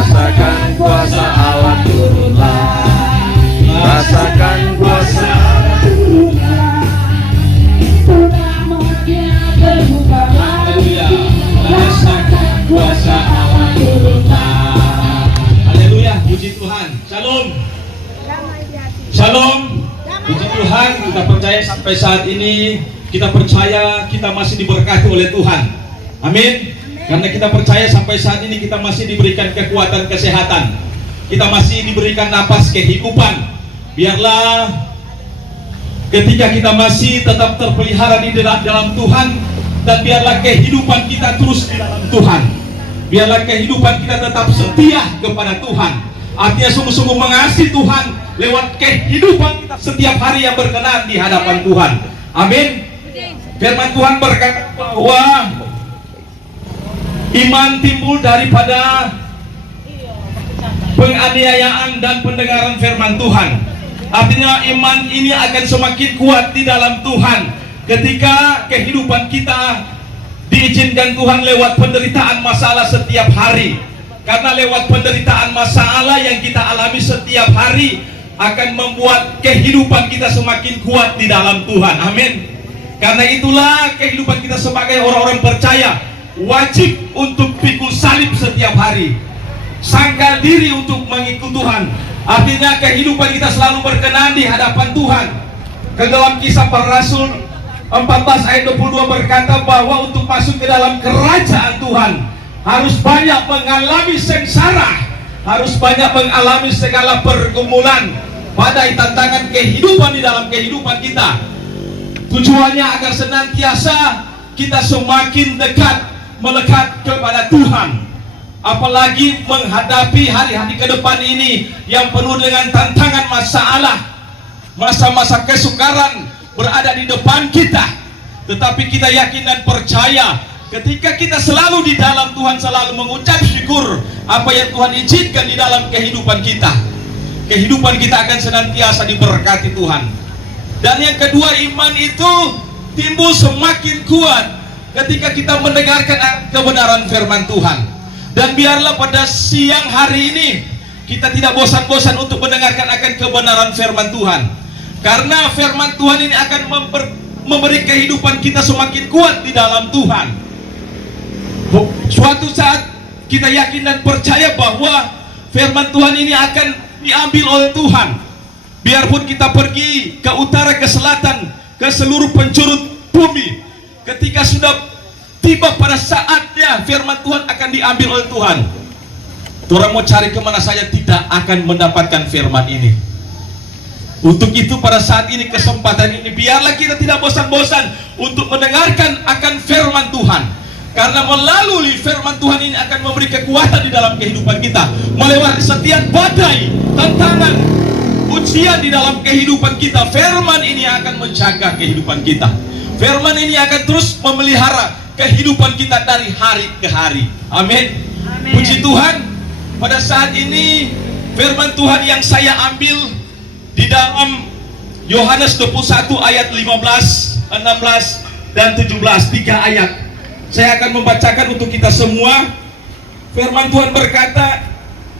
Rasakan kuasa Allah turunlah. Rasakan kuasa Allah turunlah. Haleluya. Rasakan kuasa Allah turunlah. Haleluya, puji Tuhan. Shalom. Shalom. Puji Tuhan, kita percaya sampai saat ini, kita percaya kita masih diberkati oleh Tuhan. Amin. Karena kita percaya sampai saat ini kita masih diberikan kekuatan kesehatan. Kita masih diberikan napas kehidupan. Biarlah ketika kita masih tetap terpelihara di dalam Tuhan, dan biarlah kehidupan kita terus di dalam Tuhan. Biarlah kehidupan kita tetap setia kepada Tuhan. Artinya sungguh-sungguh mengasihi Tuhan lewat kehidupan kita setiap hari yang berkenan di hadapan Tuhan. Amin. Firman Tuhan berkata bahwa iman timbul daripada penganiayaan dan pendengaran firman Tuhan. Artinya iman ini akan semakin kuat di dalam Tuhan ketika kehidupan kita diizinkan Tuhan lewat penderitaan masalah setiap hari. Karena lewat penderitaan masalah yang kita alami setiap hari akan membuat kehidupan kita semakin kuat di dalam Tuhan. Amin. Karena itulah kehidupan kita sebagai orang-orang percaya wajib untuk pikul salib setiap hari, sangkal diri untuk mengikut Tuhan. Artinya kehidupan kita selalu berkenan di hadapan Tuhan. Ke dalam Kisah Para Rasul 14 ayat 22 berkata bahwa untuk masuk ke dalam kerajaan Tuhan harus banyak mengalami sengsara, harus banyak mengalami segala pergumulan, badai, tantangan kehidupan di dalam kehidupan kita. Tujuannya agar senantiasa kita semakin dekat melekat kepada Tuhan. Apalagi menghadapi hari-hari ke depan ini yang penuh dengan tantangan masalah, masa-masa kesukaran berada di depan kita. Tetapi kita yakin dan percaya ketika kita selalu di dalam Tuhan, selalu mengucap syukur apa yang Tuhan izinkan di dalam kehidupan kita, kehidupan kita akan senantiasa diberkati Tuhan. Dan yang kedua, iman itu timbul semakin kuat ketika kita mendengarkan kebenaran firman Tuhan. Dan biarlah pada siang hari ini kita tidak bosan-bosan untuk mendengarkan akan kebenaran firman Tuhan. Karena firman Tuhan ini akan memberi kehidupan kita semakin kuat di dalam Tuhan. Suatu saat kita yakin dan percaya bahwa firman Tuhan ini akan diambil oleh Tuhan. Biarpun kita pergi ke utara, ke selatan, ke seluruh penjuru bumi, ketika sudah tiba pada saatnya firman Tuhan akan diambil oleh Tuhan. Orang mau cari kemana saja tidak akan mendapatkan firman ini. Untuk itu pada saat ini, kesempatan ini, biarlah kita tidak bosan-bosan untuk mendengarkan akan firman Tuhan. Karena melalui firman Tuhan ini akan memberi kekuatan di dalam kehidupan kita, melewati setiap badai, tantangan, ujian di dalam kehidupan kita. Firman ini akan menjaga kehidupan kita. Firman ini akan terus memelihara kehidupan kita dari hari ke hari. Amin. Puji Tuhan. Pada saat ini firman Tuhan yang saya ambil di dalam Yohanes 21 ayat 15, 16 dan 17, 3 ayat. Saya akan membacakan untuk kita semua. Firman Tuhan berkata,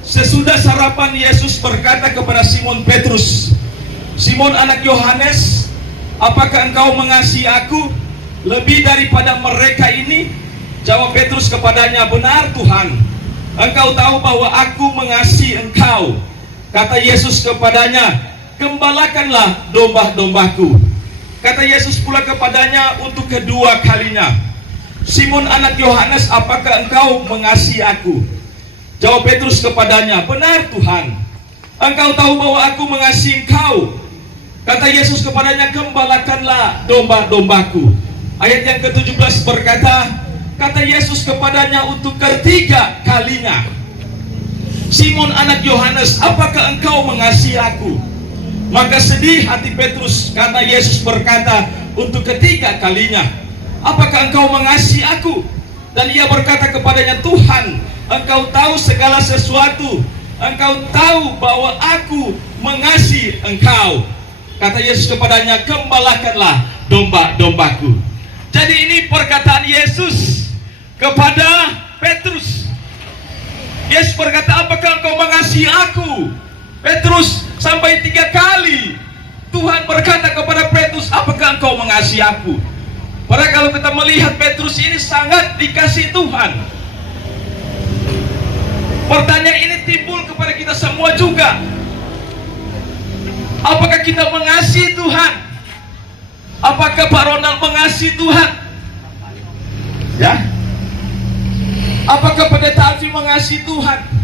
sesudah sarapan Yesus berkata kepada Simon Petrus, Simon anak Yohanes, apakah engkau mengasihi aku lebih daripada mereka ini? Jawab Petrus kepadanya, benar Tuhan, engkau tahu bahwa aku mengasihi engkau. Kata Yesus kepadanya, gembalakanlah domba-dombaku. Kata Yesus pula kepadanya untuk kedua kalinya, Simon anak Yohanes, apakah engkau mengasihi aku? Jawab Petrus kepadanya, benar Tuhan, engkau tahu bahwa aku mengasihi engkau. Kata Yesus kepadanya, gembalakanlah domba-dombaku. Ayat yang ke-17 berkata, kata Yesus kepadanya untuk ketiga kalinya, Simon anak Yohanes, apakah engkau mengasihi aku? Maka sedih hati Petrus karena Yesus berkata untuk ketiga kalinya, apakah engkau mengasihi aku? Dan ia berkata kepadanya, Tuhan, engkau tahu segala sesuatu, engkau tahu bahwa aku mengasihi engkau. Kata Yesus kepadanya, gembalakanlah domba-dombaku. Jadi ini perkataan Yesus kepada Petrus. Yesus berkata, apa mengasihi aku. Petrus sampai 3 kali Tuhan berkata kepada Petrus, apakah engkau mengasihi aku? Padahal kalau kita melihat Petrus ini sangat dikasihi Tuhan. Pertanyaan ini timbul kepada kita semua juga. Apakah kita mengasihi Tuhan? Apakah Pak Ronald mengasihi Tuhan? Ya? Apakah Pendeta Alfi mengasihi Tuhan?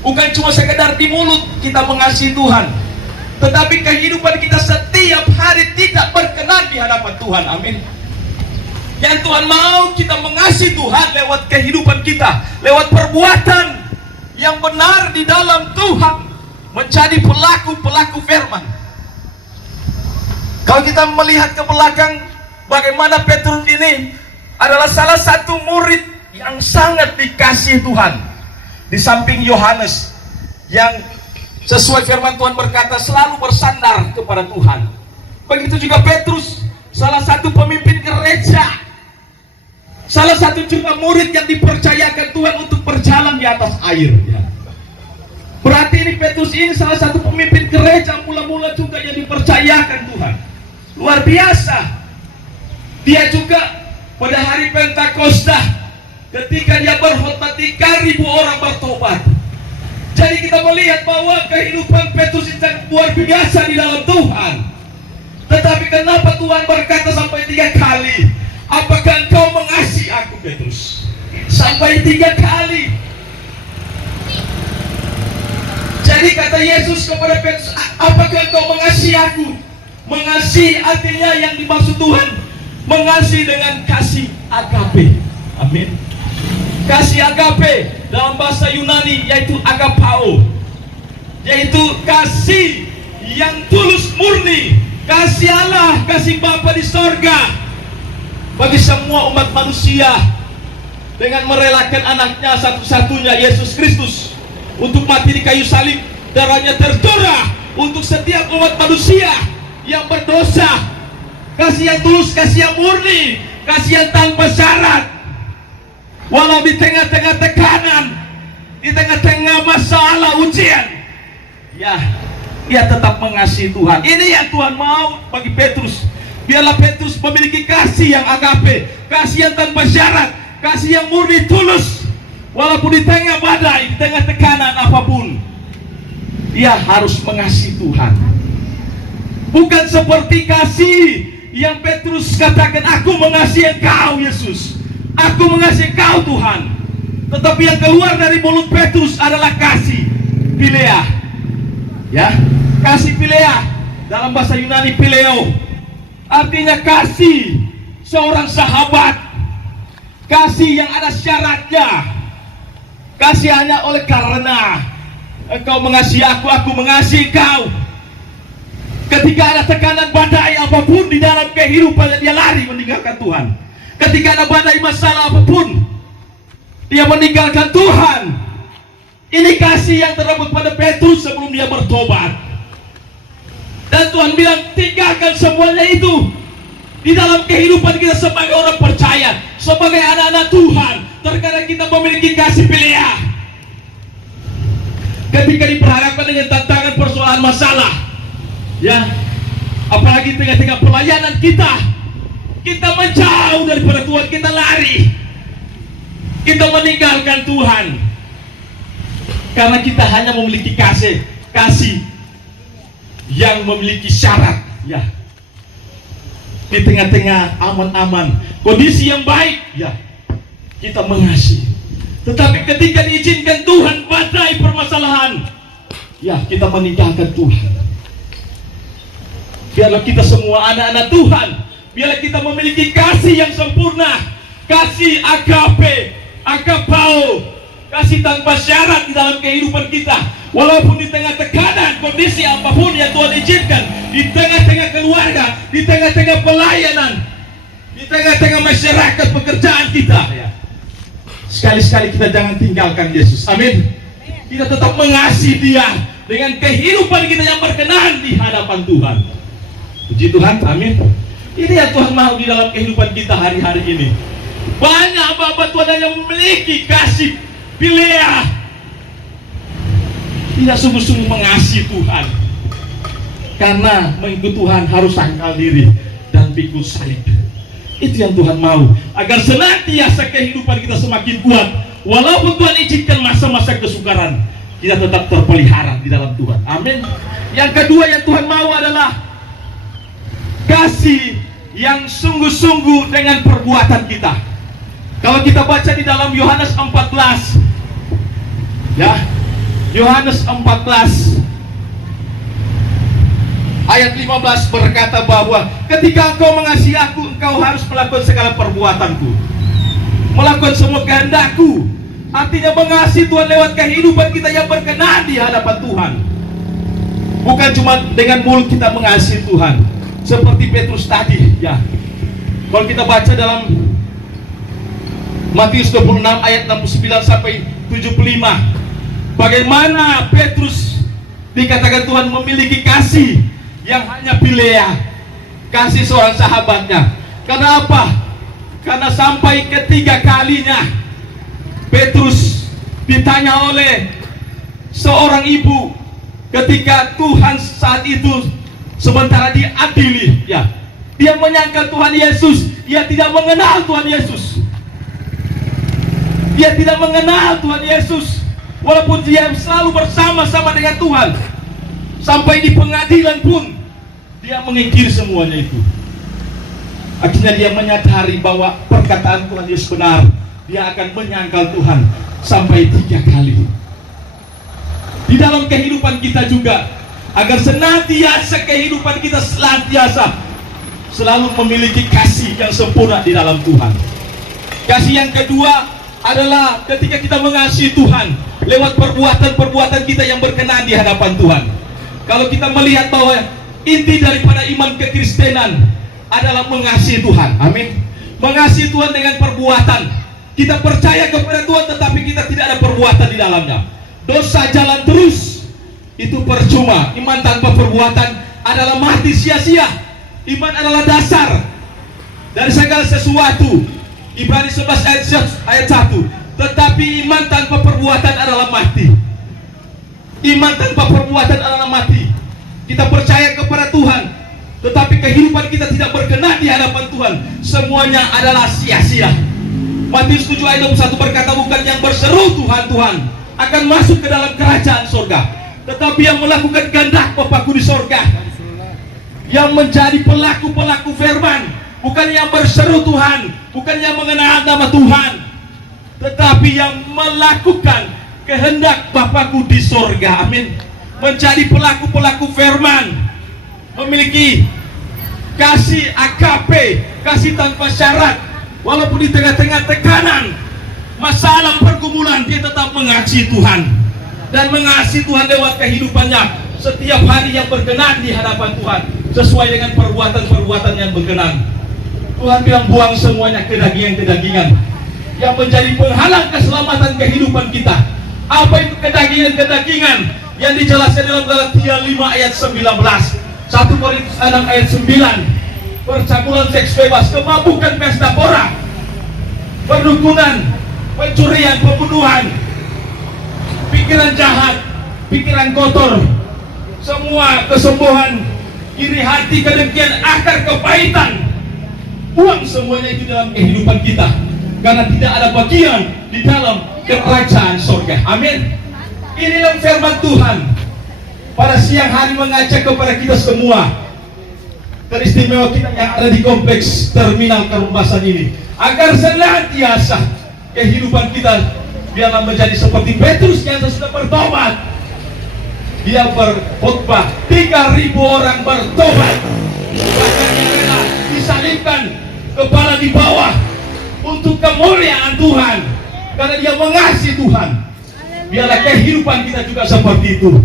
Bukan cuma sekedar di mulut kita mengasihi Tuhan, tetapi kehidupan kita setiap hari tidak berkenan di hadapan Tuhan. Amin. Yang Tuhan mau kita mengasihi Tuhan lewat kehidupan kita, lewat perbuatan yang benar di dalam Tuhan, menjadi pelaku-pelaku firman. Kalau kita melihat ke belakang, bagaimana Petrus ini adalah salah satu murid yang sangat dikasihi Tuhan. Di samping Yohanes yang sesuai firman Tuhan berkata selalu bersandar kepada Tuhan. Begitu juga Petrus, salah satu pemimpin gereja, salah satu juga murid yang dipercayakan Tuhan untuk berjalan di atas air. Berarti ini Petrus ini salah satu pemimpin gereja mula-mula juga yang dipercayakan Tuhan. Luar biasa. Dia juga pada hari Pentakosta, ketika dia berkhotbah 3.000 orang bertobat. Jadi kita melihat bahwa kehidupan Petrus itu luar biasa di dalam Tuhan. Tetapi kenapa Tuhan berkata sampai 3 kali, apakah engkau mengasihi aku, Petrus? Sampai 3 kali. Jadi kata Yesus kepada Petrus, apakah engkau mengasihi aku? Mengasihi artinya yang dimaksud Tuhan, mengasihi dengan kasih agape. Amin. Kasih agape dalam bahasa Yunani yaitu agapao, yaitu kasih yang tulus murni, kasih Allah, kasih Bapa di sorga bagi semua umat manusia, dengan merelakan anaknya satu-satunya Yesus Kristus untuk mati di kayu salib. Darahnya tercurah untuk setiap umat manusia yang berdosa. Kasih yang tulus, kasih yang murni, kasih yang tanpa syarat. Walau di tengah-tengah tekanan, di tengah-tengah masalah ujian, ya, dia tetap mengasihi Tuhan. Ini yang Tuhan mau bagi Petrus. Biarlah Petrus memiliki kasih yang agape, kasih yang tanpa syarat, kasih yang murni, tulus. Walaupun di tengah badai, di tengah tekanan apapun, dia harus mengasihi Tuhan. Bukan seperti kasih yang Petrus katakan, aku mengasihi engkau Yesus, aku mengasihi engkau Tuhan. Tetapi yang keluar dari mulut Petrus adalah kasih Philea. Ya, kasih Philea dalam bahasa Yunani phileo, artinya kasih seorang sahabat, kasih yang ada syaratnya. Kasih hanya oleh karena engkau mengasihi aku mengasihi kau. Ketika ada tekanan badai apapun di dalam kehidupan, dia lari meninggalkan Tuhan. Ketika ada badai masalah apapun, dia meninggalkan Tuhan. Ini kasih yang terdapat pada Petrus sebelum dia bertobat. Dan Tuhan bilang, tinggalkan semuanya itu di dalam kehidupan kita sebagai orang percaya, sebagai anak-anak Tuhan. Terkadang kita memiliki kasih Philea. Ketika diperhadapkan dengan tantangan persoalan masalah, ya, apalagi tengah-tengah pelayanan kita menjauh daripada Tuhan, kita lari, kita meninggalkan Tuhan, karena kita hanya memiliki kasih yang memiliki syarat. Ya, di tengah-tengah aman-aman, kondisi yang baik, ya, kita mengasihi. Tetapi ketika diizinkan Tuhan badai permasalahan, ya, kita meninggalkan Tuhan. Biarlah kita semua anak-anak Tuhan, biarlah kita memiliki kasih yang sempurna, kasih agape, agapao, kasih tanpa syarat di dalam kehidupan kita. Walaupun di tengah tekanan, kondisi apapun yang Tuhan izinkan, di tengah-tengah keluarga, di tengah-tengah pelayanan, di tengah-tengah masyarakat pekerjaan kita, ya, sekali-sekali kita jangan tinggalkan Yesus. Amin. Kita tetap mengasihi Dia dengan kehidupan kita yang berkenan di hadapan Tuhan. Puji Tuhan, amin. Ini yang Tuhan mau di dalam kehidupan kita hari-hari ini. Banyak hamba-hamba Tuhan yang memiliki kasih Philea, tidak sungguh-sungguh mengasihi Tuhan. Karena mengikut Tuhan harus sangkal diri dan pikul salib. Itu yang Tuhan mau, agar senantiasa kehidupan kita semakin kuat. Walaupun Tuhan izinkan masa-masa kesukaran, kita tetap terpelihara di dalam Tuhan. Amin. Yang kedua yang Tuhan mau adalah kasih yang sungguh-sungguh dengan perbuatan kita. Kalau kita baca di dalam Yohanes 14, ya, Yohanes 14 ayat 15 berkata bahwa ketika engkau mengasihi aku, engkau harus melakukan segala perbuatanku, melakukan semua kehendakku. Artinya mengasihi Tuhan lewat kehidupan kita yang berkenan di hadapan Tuhan. Bukan cuma dengan mulut kita mengasihi Tuhan, seperti Petrus tadi, ya. Kalau kita baca dalam Matius 26 ayat 69 sampai 75, bagaimana Petrus dikatakan Tuhan memiliki kasih yang hanya Pilea, kasih seorang sahabatnya. Karena apa? Karena sampai ketiga kalinya Petrus ditanya oleh seorang ibu ketika Tuhan saat itu sementara diadili, ya, dia menyangka Tuhan Yesus, dia tidak mengenal Tuhan Yesus. Dia tidak mengenal Tuhan Yesus, walaupun dia selalu bersama-sama dengan Tuhan. Sampai di pengadilan pun dia mengingkiri semuanya itu. Akhirnya dia menyadari bahwa perkataan Tuhan Yesus benar. Dia akan menyangkal Tuhan sampai 3 kali. Di dalam kehidupan kita juga, agar senantiasa kehidupan kita senantiasa selalu memiliki kasih yang sempurna di dalam Tuhan. Kasih yang kedua adalah ketika kita mengasihi Tuhan lewat perbuatan-perbuatan kita yang berkenan di hadapan Tuhan. Kalau kita melihat bahwa inti daripada iman kekristenan adalah mengasihi Tuhan. Amin. Mengasihi Tuhan dengan perbuatan. Kita percaya kepada Tuhan tetapi kita tidak ada perbuatan di dalamnya. Dosa jalan terus, itu percuma. Iman tanpa perbuatan adalah mati sia-sia. Iman adalah dasar dari segala sesuatu. Ibrani 11 ayat 1. Tetapi iman tanpa perbuatan adalah mati. Iman tanpa perbuatan adalah mati. Kita percaya kepada Tuhan, tetapi kehidupan kita tidak berkenan di hadapan Tuhan, semuanya adalah sia-sia. Matius 7 ayat 21 berkata, bukan yang berseru Tuhan, Tuhan akan masuk ke dalam kerajaan surga, tetapi yang melakukan kehendak Bapakku di surga, yang menjadi pelaku-pelaku firman. Bukan yang berseru Tuhan, bukan yang mengenal nama Tuhan, tetapi yang melakukan kehendak Bapakku di surga. Amin. Menjadi pelaku-pelaku firman, memiliki kasih AKP, kasih tanpa syarat. Walaupun di tengah-tengah tekanan, masalah pergumulan, dia tetap mengasihi Tuhan. Dan mengasihi Tuhan lewat kehidupannya setiap hari yang berkenan di hadapan Tuhan, sesuai dengan perbuatan-perbuatan yang berkenan. Tuhan bilang buang semuanya kedagingan-kedagingan yang menjadi penghalang keselamatan kehidupan kita. Apa itu kedagingan-kedagingan? Yang dijelaskan dalam Galatia 5 ayat 19, 1 Korintus 6 ayat 9, percabulan seks bebas, kemabukan pesta pora, perdukunan, pencurian, pembunuhan, pikiran jahat, pikiran kotor, semua kesombongan, iri hati, kedengkian, akar kepahitan. Buang semuanya itu dalam kehidupan kita, karena tidak ada bagian di dalam kerajaan surga. Amin. Inilah firman Tuhan pada siang hari mengajak kepada kita semua, teristimewa kita yang ada di kompleks terminal Karumbasan ini, agar senantiasa kehidupan kita biarlah menjadi seperti Petrus yang sudah bertobat. Dia berkhotbah, 3.000 orang bertobat, bahkan mereka disalibkan kepala di bawah untuk kemuliaan Tuhan, karena dia mengasihi Tuhan. Biarlah kehidupan kita juga seperti itu.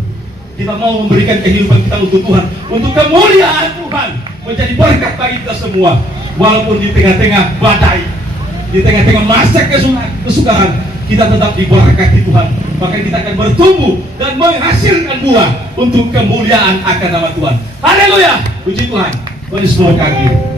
Kita mau memberikan kehidupan kita untuk Tuhan, untuk kemuliaan Tuhan, menjadi berkat bagi kita semua. Walaupun di tengah-tengah badai, di tengah-tengah masa kesukaran, kita tetap diberkati Tuhan. Maka kita akan bertumbuh dan menghasilkan buah untuk kemuliaan akan nama Tuhan. Haleluya, puji Tuhan. Tuhan Yesus memberkati.